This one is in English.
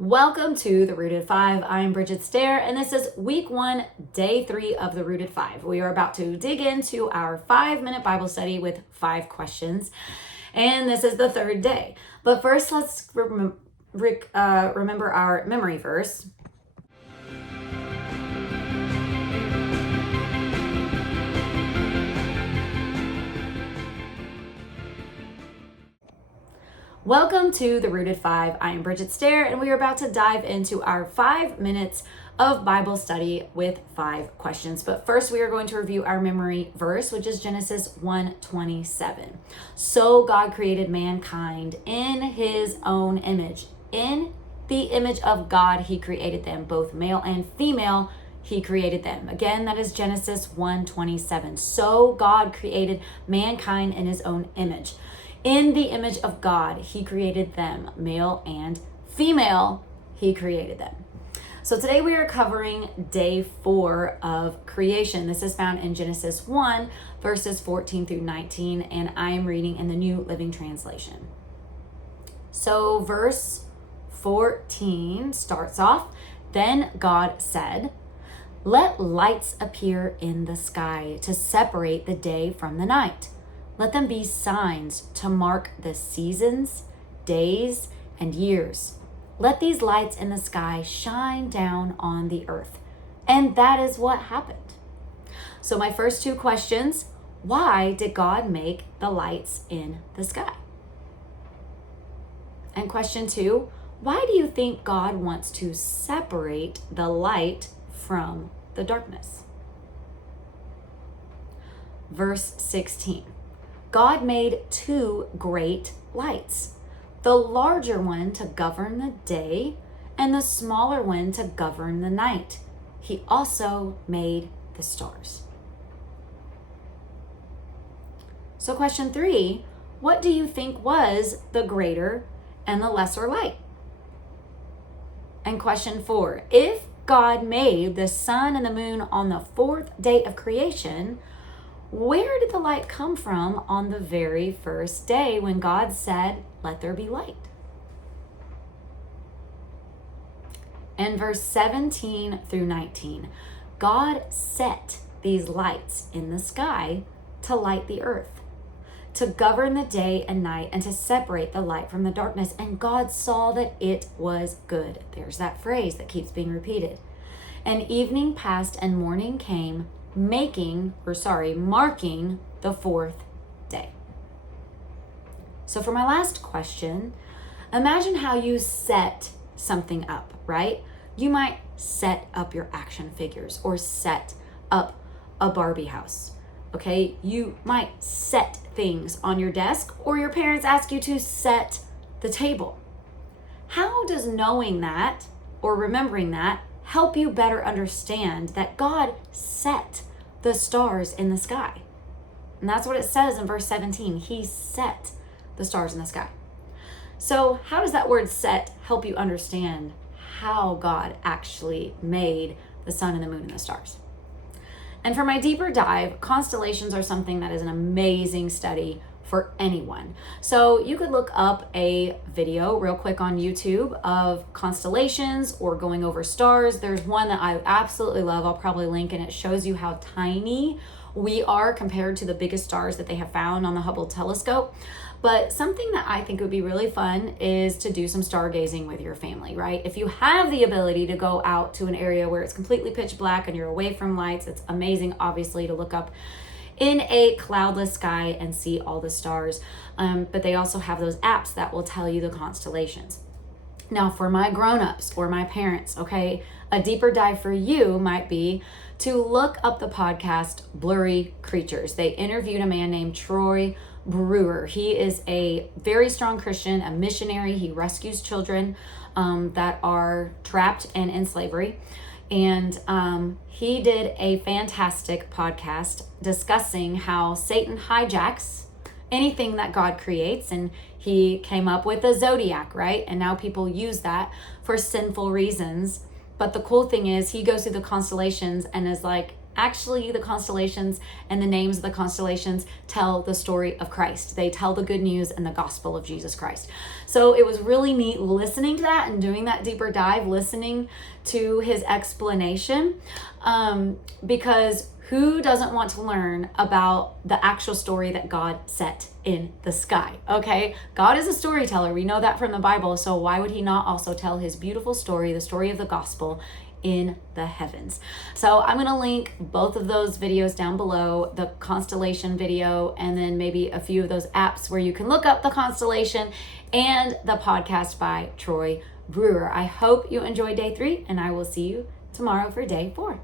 Welcome to the Rooted 5. I'm Bridget Stair, and this is week 1, day 3 of the Rooted 5. We are about to dig into our 5-minute Bible study with 5 questions, and this is the 3rd day. But first, let's remember our memory verse. Welcome to the Rooted 5. I am Bridget Stair, and we are about to dive into our 5 minutes of Bible study with 5 questions. But first, we are going to review our memory verse, which is Genesis 1:27. So God created mankind in his own image. In the image of God, he created them, both male and female. He created them. Again, that is Genesis 1:27. So God created mankind in his own image. In the image of God, he created them, male and female, he created them. So today we are covering day 4 of creation. This is found in Genesis 1, verses 14 through 19, and I am reading in the New Living Translation. So verse 14 starts off, "Then God said, 'Let lights appear in the sky to separate the day from the night. Let them be signs to mark the seasons, days, and years. Let these lights in the sky shine down on the earth.' And that is what happened." So my first 2 questions: why did God make the lights in the sky? And question 2, why do you think God wants to separate the light from the darkness? Verse 16. God made 2 great lights, the larger one to govern the day and the smaller one to govern the night. He also made the stars. So question 3, what do you think was the greater and the lesser light? And question 4, if God made the sun and the moon on the 4th day of creation, where did the light come from on the very first day when God said, "Let there be light"? And verse 17 through 19, God set these lights in the sky to light the earth, to govern the day and night, and to separate the light from the darkness. And God saw that it was good. There's that phrase that keeps being repeated. And evening passed and morning came, marking the 4th day. So for my last question, imagine how you set something up, right? You might set up your action figures or set up a Barbie house, okay? You might set things on your desk, or your parents ask you to set the table. How does knowing that or remembering that help you better understand that God set the stars in the sky? And that's what it says in verse 17. He set the stars in the sky. So how does that word set help you understand how God actually made the sun and the moon and the stars? And for my deeper dive, constellations are something that is an amazing study for anyone. So you could look up a video real quick on YouTube of constellations or going over stars. There's one that I absolutely love. I'll probably link, and it shows you how tiny we are compared to the biggest stars that they have found on the Hubble telescope. But something that I think would be really fun is to do some stargazing with your family, right? If you have the ability to go out to an area where it's completely pitch black and you're away from lights, it's amazing, obviously, to look up in a cloudless sky and see all the stars. But they also have those apps that will tell you the constellations. Now, for my grown-ups or my parents, okay, a deeper dive for you might be to look up the podcast Blurry Creatures. They interviewed a man named Troy Brewer. He is a very strong Christian, a missionary. He rescues children that are trapped and in slavery. And he did a fantastic podcast discussing how Satan hijacks anything that God creates. And he came up with the zodiac, right? And now people use that for sinful reasons. But the cool thing is he goes through the constellations and is like, actually the constellations and the names of the constellations tell the story of Christ. They tell the good news and the gospel of Jesus Christ. So it was really neat listening to that and doing that deeper dive, listening to his explanation, because who doesn't want to learn about the actual story that God set in the sky? Okay, God is a storyteller. We know that from the Bible. So why would he not also tell his beautiful story, the story of the gospel, in the heavens? So I'm going to link both of those videos down below, the constellation video, and then maybe a few of those apps where you can look up the constellation, and the podcast by Troy Brewer. I hope you enjoyed day 3, and I will see you tomorrow for day 4.